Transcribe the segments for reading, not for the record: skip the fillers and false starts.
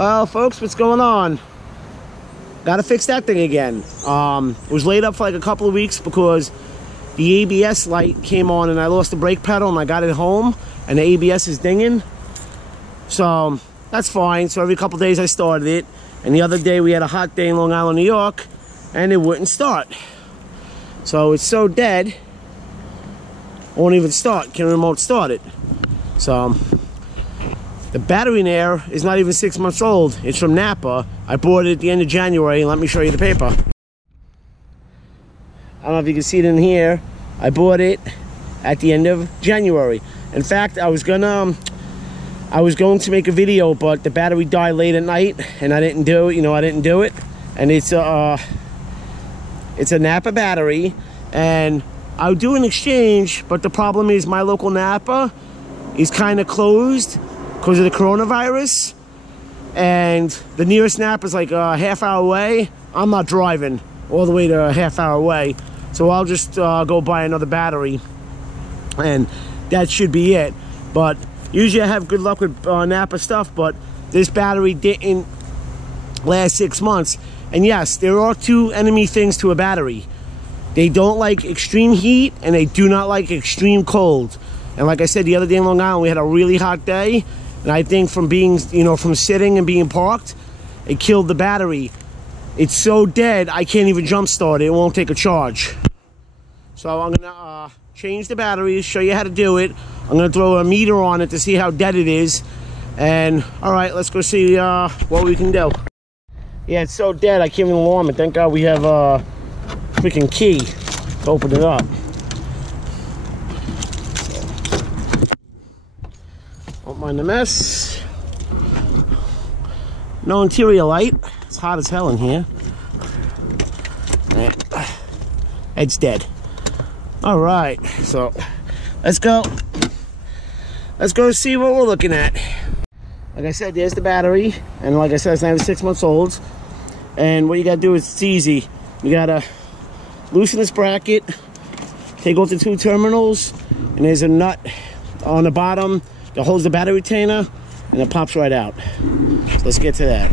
Well, folks, what's going on? Gotta fix that thing again. It was laid up for like a couple of weeks because the ABS light came on and I lost the brake pedal and I got it home and the ABS is dinging. So that's fine. So every couple of days I started it, and the other day we had a hot day in Long Island, New York, and it wouldn't start. So it's so dead, won't even start. Can't remote start it. So the battery in there is not even 6 months old. It's from Napa. I bought it at the end of January, and let me show you the paper. I don't know if you can see it in here. I bought it at the end of January. In fact, I was going to make a video, but the battery died late at night, and I didn't do it. I didn't do it. And it's a Napa battery, and I'll do an exchange, but the problem is my local Napa is kind of closed because of the coronavirus, and the nearest Napa is like a half-hour away. I'm not driving all the way to a half-hour away, so I'll just go buy another battery, and that should be it. But usually I have good luck with Napa stuff, but this battery didn't last 6 months. And yes, there are two enemy things to a battery. They don't like extreme heat, and they do not like extreme cold. And like I said, the other day in Long Island, we had a really hot day, and I think from being, from sitting and being parked, it killed the battery. It's so dead, I can't even jump start it. It won't take a charge. So I'm gonna change the batteries, show you how to do it. I'm gonna throw a meter on it to see how dead it is. And all right, let's go see what we can do. Yeah, it's so dead, I can't even alarm it. Thank God we have a freaking key to open it up. Don't mind the mess. No interior light. It's hot as hell in here. It's dead. All right, so let's go see what we're looking at. Like I said, there's the battery, and like I said, it's not even 6 months old. And what you gotta do is, it's easy. You gotta loosen this bracket, take off the two terminals, and there's a nut on the bottom that holds the battery retainer, and it pops right out. So let's get to that.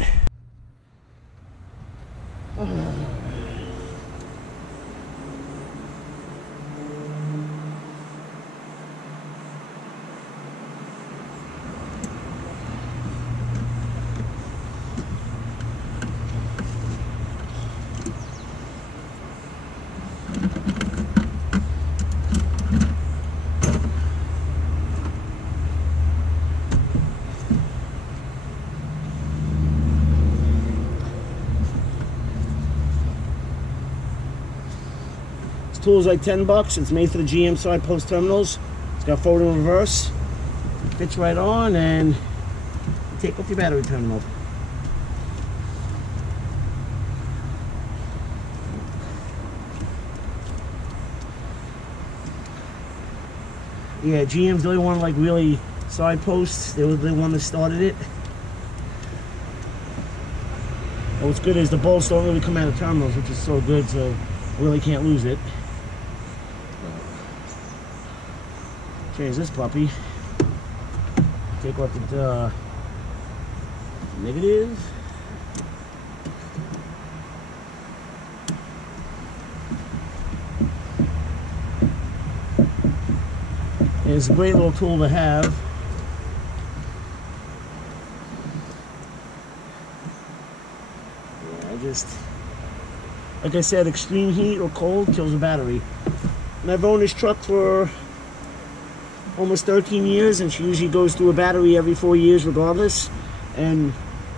Tool's like 10 bucks. It's made for the GM side post terminals. It's got forward and reverse. Fits right on, and you take off your battery terminal. Yeah, GM's the only one like really side posts. They were the one that started it. And what's good is the bolts don't really come out of terminals, which is so good, so really can't lose it. Change this puppy. Take off the negative. And it's a great little tool to have. Yeah, like I said, extreme heat or cold kills the battery. And I've owned this truck for almost 13 years, and she usually goes through a battery every 4 years regardless. And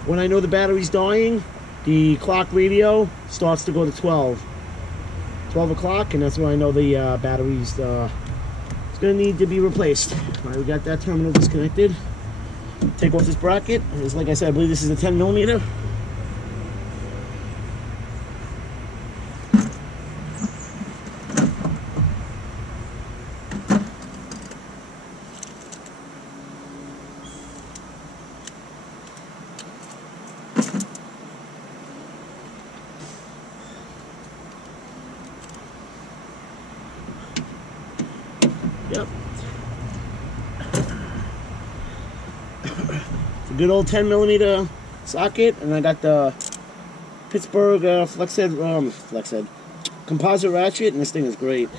when I know the battery's dying, the clock radio starts to go to 12 o'clock, and that's when I know the battery's it's gonna need to be replaced. All right, we got that terminal disconnected. Take off this bracket. It's, like I said, I believe this is a 10 millimeter. Yep. It's a good old 10 millimeter socket, and I got the Pittsburgh flex head composite ratchet, and this thing is great.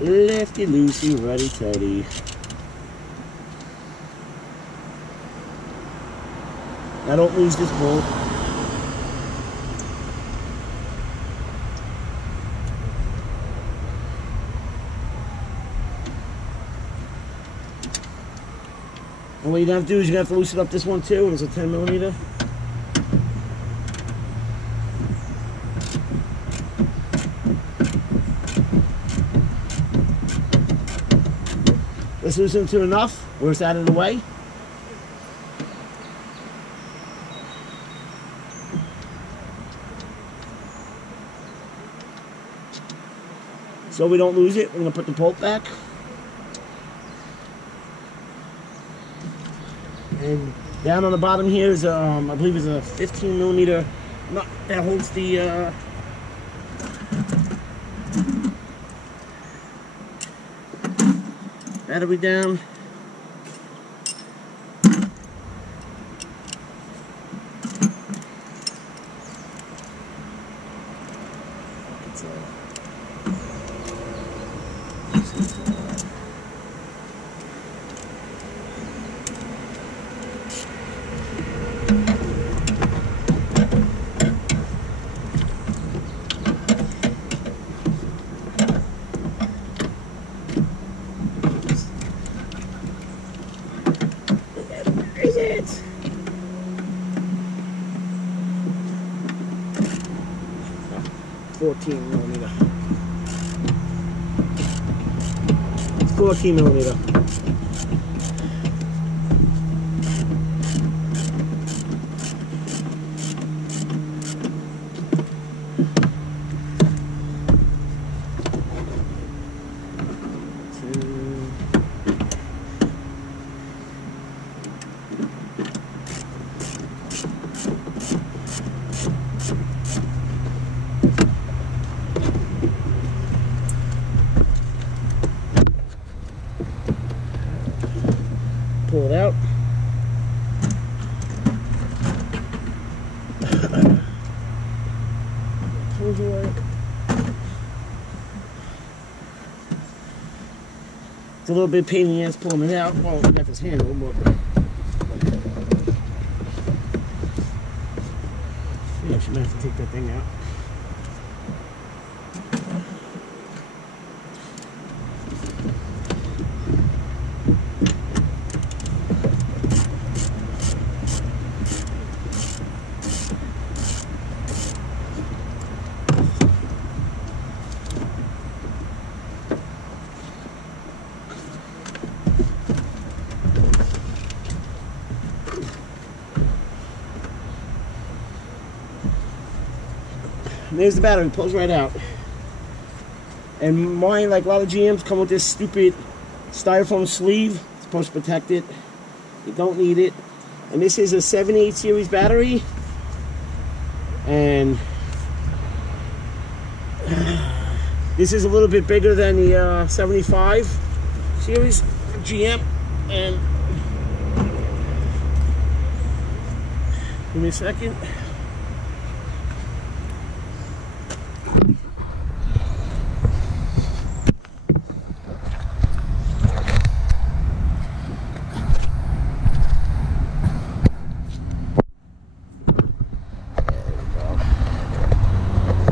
Lefty loosey, righty tighty. I don't lose this bolt. And what you're gonna have to do is you're gonna have to loosen up this one too. It's a 10mm. Let's loosen it to enough where it's out of the way. So we don't lose it, we're going to put the bolt back. And down on the bottom here is, I believe is a 15mm nut that holds the battery down. Is it? Oh, 14mm. 14mm. Pull it out. Pulls away. It's a little bit pain in the ass pulling it out. Well, we got this handle, but yeah, I should have to take that thing out. And there's the battery, pulls right out. And mine, like a lot of GMs, come with this stupid styrofoam sleeve. It's supposed to protect it. You don't need it. And this is a 78 series battery. And this is a little bit bigger than the 75 series GM. And give me a second.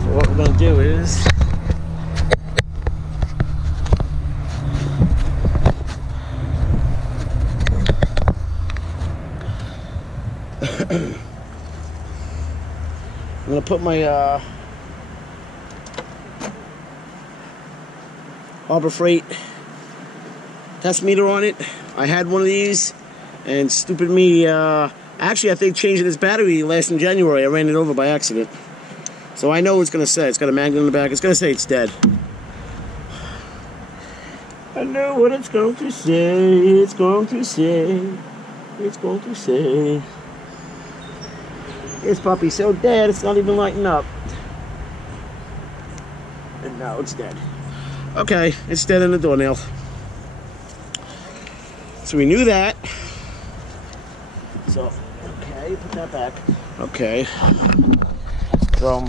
What we're going to do is I'm going to put my Harbor Freight test meter on it. I had one of these, and stupid me, actually I think changing this battery last in January, I ran it over by accident. So I know what it's going to say. It's got a magnet in the back. It's going to say it's dead. I know what it's going to say. It's going to say. It's going to say. This puppy's so dead, it's not even lighting up. And now it's dead. Okay, it's dead in the doornail. So we knew that. So, okay, put that back. Okay. So,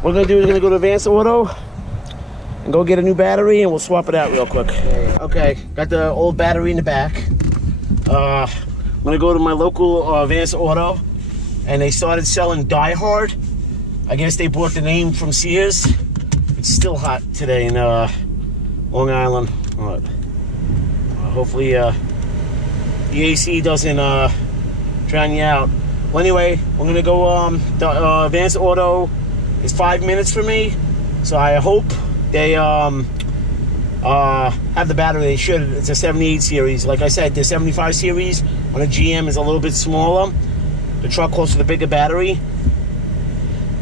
what we're gonna do is we're gonna go to Advanced Auto and go get a new battery, and we'll swap it out real quick. Okay, got the old battery in the back. I'm gonna go to my local Advanced Auto, and they started selling Die Hard. I guess they bought the name from Sears. It's still hot today in Long Island. Hopefully the AC doesn't drown you out. Well, anyway, we're gonna go. The Advanced Auto is 5 minutes for me, so I hope they have the battery. They should. It's a 78 series. Like I said, the 75 series on a GM is a little bit smaller. The truck calls for the bigger battery.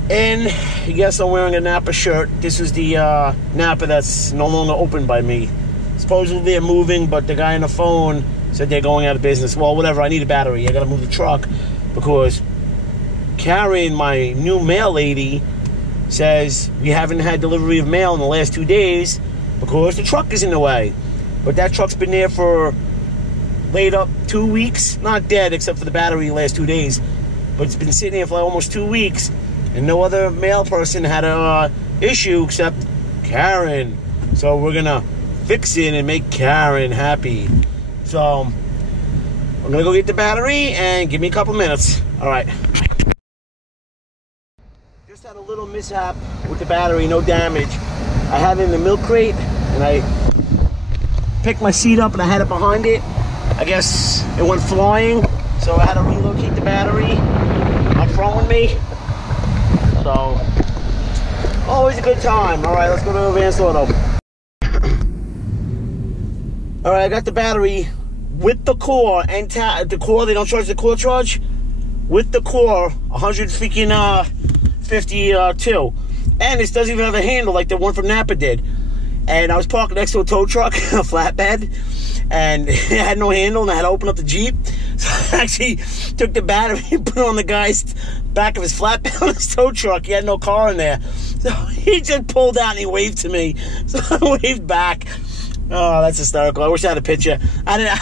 And yes, I'm wearing a Napa shirt. This is the Napa that's no longer opened by me. Supposedly they're moving, but the guy on the phone said they're going out of business. Well, whatever, I need a battery. I gotta move the truck because Karen, my new mail lady, says we haven't had delivery of mail in the last 2 days because the truck is in the way. But that truck's been there for laid up 2 weeks. Not dead except for the battery the last 2 days. But it's been sitting there for almost 2 weeks. And no other mail person had a issue except Karen. So we're gonna fix it and make Karen happy. So I'm gonna go get the battery and give me a couple minutes. All right. Just had a little mishap with the battery, no damage. I had it in the milk crate and I picked my seat up and I had it behind it. I guess it went flying, so I had to relocate the battery up front with me. So, always a good time. All right, let's go to Advanced Auto. All right, I got the battery with the core and the core. They don't charge the core charge. With the core, 152, and this doesn't even have a handle like the one from Napa did. And I was parked next to a tow truck, a flatbed, and it had no handle, and I had to open up the Jeep. So I actually took the battery and put it on the guy's back of his flatbed on his tow truck. He had no car in there. So he just pulled out and he waved to me. So I waved back. Oh, that's hysterical. I wish I had a picture. I didn't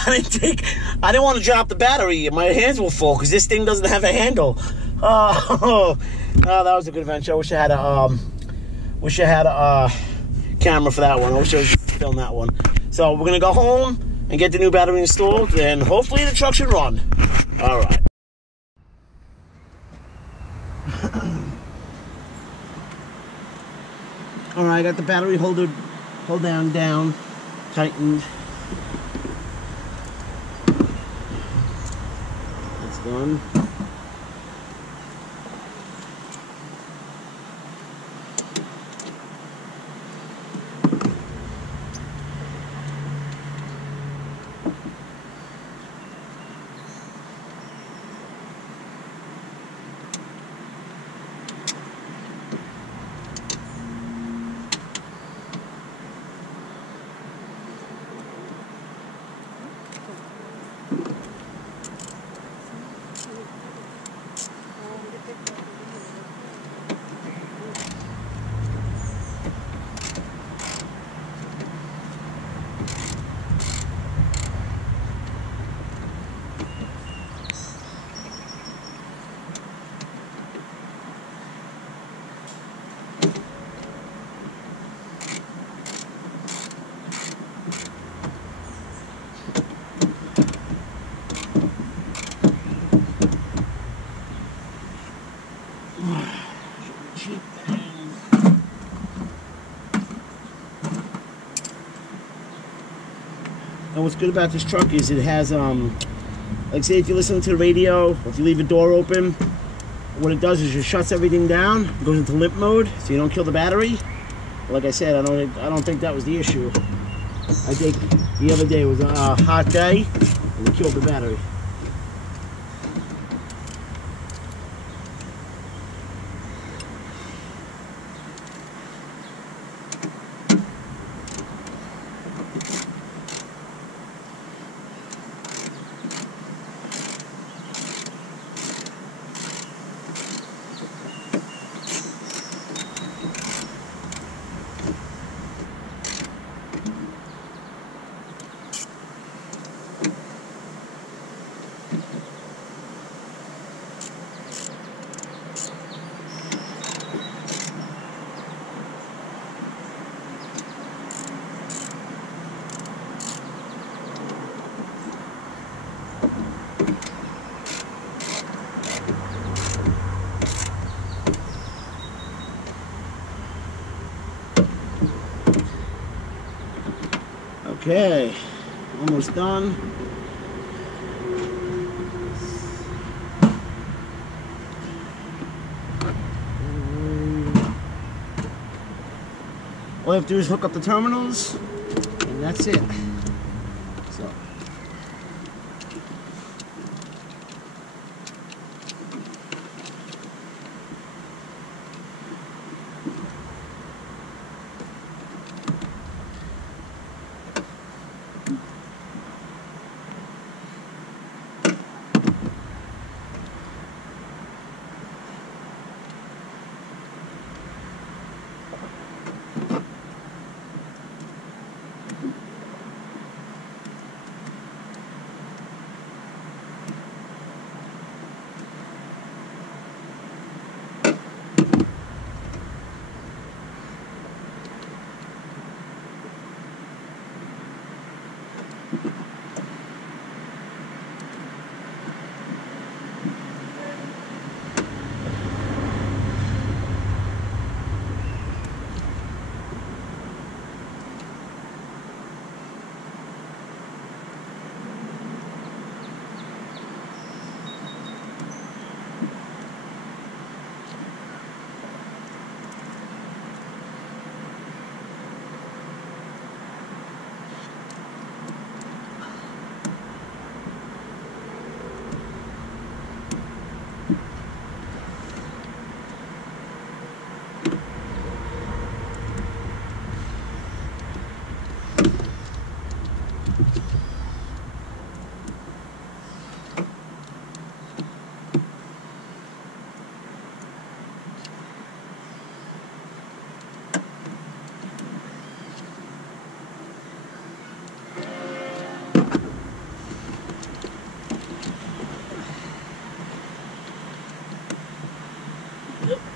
want to drop the battery. My hands were full because this thing doesn't have a handle. Oh, that was a good adventure. I wish I had a camera for that one. I wish I was filming that one. So we're gonna go home and get the new battery installed, and hopefully the truck should run. All right. All right, I got the battery hold down, tightened. That's done. And what's good about this truck is it has, like say if you listen to the radio, or if you leave a door open, what it does is it shuts everything down, goes into limp mode, so you don't kill the battery. Like I said, I don't think that was the issue. I think the other day was a hot day, and it killed the battery. Okay, almost done. All you have to do is hook up the terminals, and that's it. So.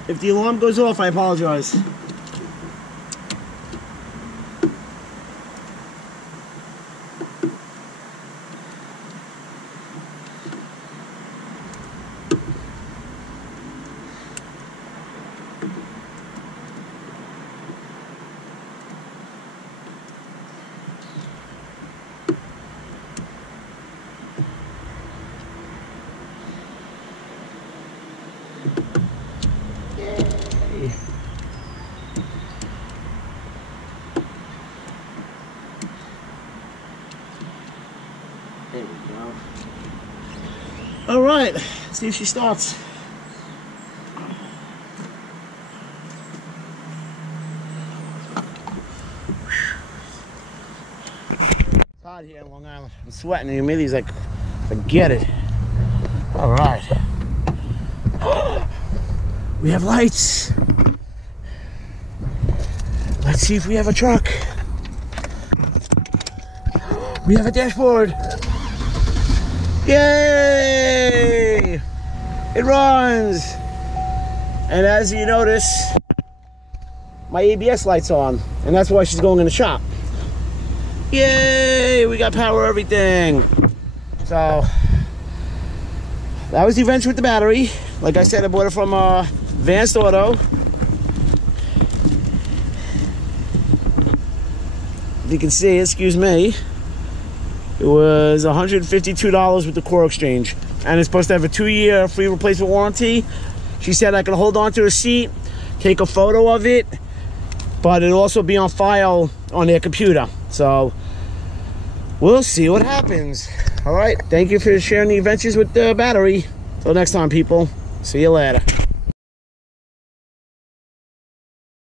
If the alarm goes off, I apologize. There we go. All right, let's see if she starts. It's hot here in Long Island. I'm sweating. The humidity's like, forget it. All right. We have lights. Let's see if we have a truck. We have a dashboard. Yay! It runs. And as you notice, my ABS light's on, and that's why she's going in the shop. Yay! We got power, everything. So that was the adventure with the battery. Like I said, I bought it from Advanced Auto. If you can see, excuse me, it was $152 with the core exchange, and it's supposed to have a 2-year free replacement warranty. She said I can hold on to a receipt, take a photo of it, but it'll also be on file on their computer. So we'll see what happens. All right, thank you for sharing the adventures with the battery. Till next time, people. See you later.